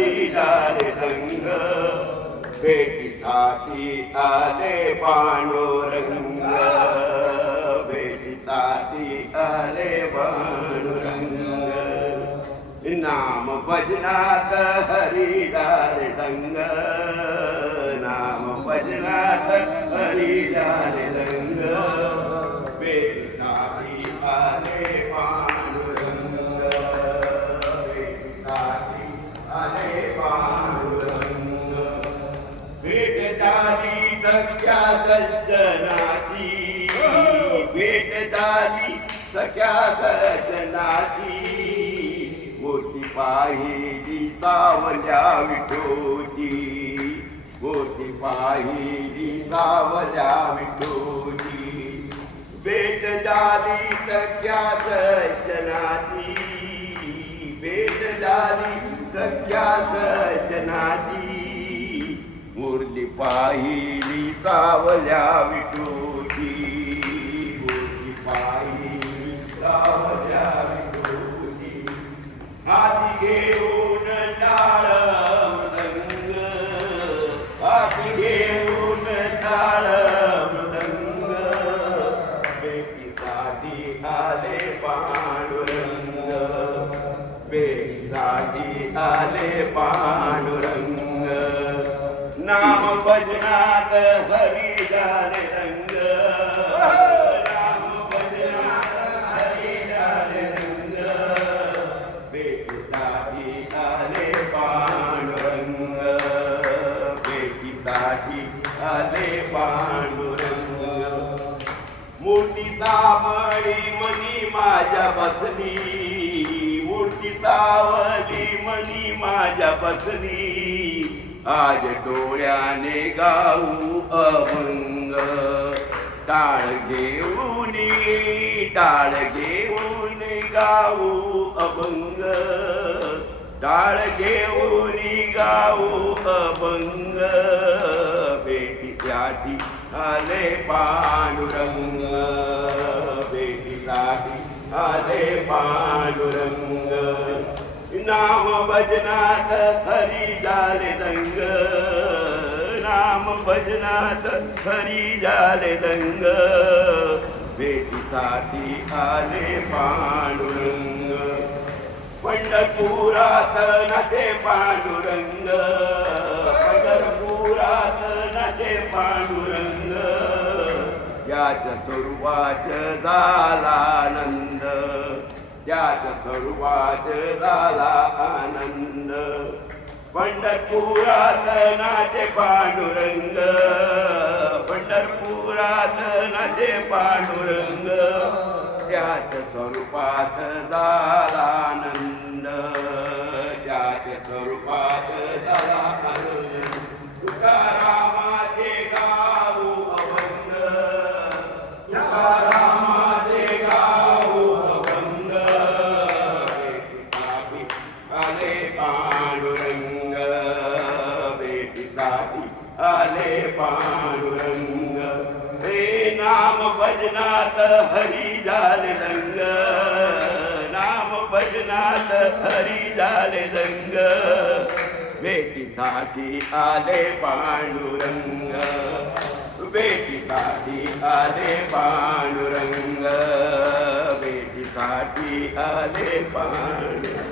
हरी झाले रंग, भेटीसाठी आले पांडुरंग, भेटीसाठी आले पांडुरंग. नाम भजनात हरी झाले रंग, नाम भजनात हरी झाले रंग, भेटीसाठी आले पांडुरंग, भेटीसाठी आले पांडुरंग. भेट झाली सख्या सज्जनाची, भेट झाली सख्या सज्जनाची, मूर्ती पाहिली सावल्या विठोची, मूर्ती पाहिली सावल्या विठोची. भेट झाली सख्या सज्जनाची, भेट झाली सख्या सज्जनाची, मूर्ती पाहिली सावल्या विठोची, मूर्ती पाहिली सावल्या विठोची. हाती घेऊन टाळ मृदंग, हाती घेऊन टाळ मृदंग, भेटीसाठी आले पांडुरंग, भेटीसाठी आले पांडुरंग. नाम भजनात हरी झाले रंग, नाम भजनात हरी झाले रंग, भेटीसाठी आले पांडुरंग, भेटीसाठी आले पांडुरंग. मूर्ती सावली मनी माझ्या बसली, मूर्ती सावली मनी माझ्या बसली, आज डोळ्याने गाऊ अभंग, टाळ घेऊन टाळ घेऊन गाऊ अभंग, टाळ घेऊन गाऊ अभंग, भेटीसाठी आले पांडुरंग, भेटीसाठी आले पांडुरंग. नाम भजनात हरी झाले रंग, नाम भजनात हरी झाले रंग, भेटीसाठी आले पांडुरंग. पंढरपुरात नाचे पांडुरंग, पंढरपुरात नाचे पांडुरंग, याच स्वरूपाच झाला आनंद, त्याच स्वरूपात झाला आनंद. पंढरपुरात नाचे पांडुरंग, पंढरपुरात नाचे पांडुरंग, त्याच स्वरूपात झाला आनंद, त्याच स्वरूपात झाला आनंद. तुकारामाचे गाऊ अभंग, तुकारामाचे गाऊ अभंग, भेटीसाठी आले पांडुरंग, भेटीसाठी आले पांडुरंग. हे नाम भजनात हरी झाले रंग, नाम भजनात हरी झाले रंग, भेटीसाठी आले पांडुरंग, भेटीसाठी आले पांडुरंग, भेटीसाठी आले पांडुरंग.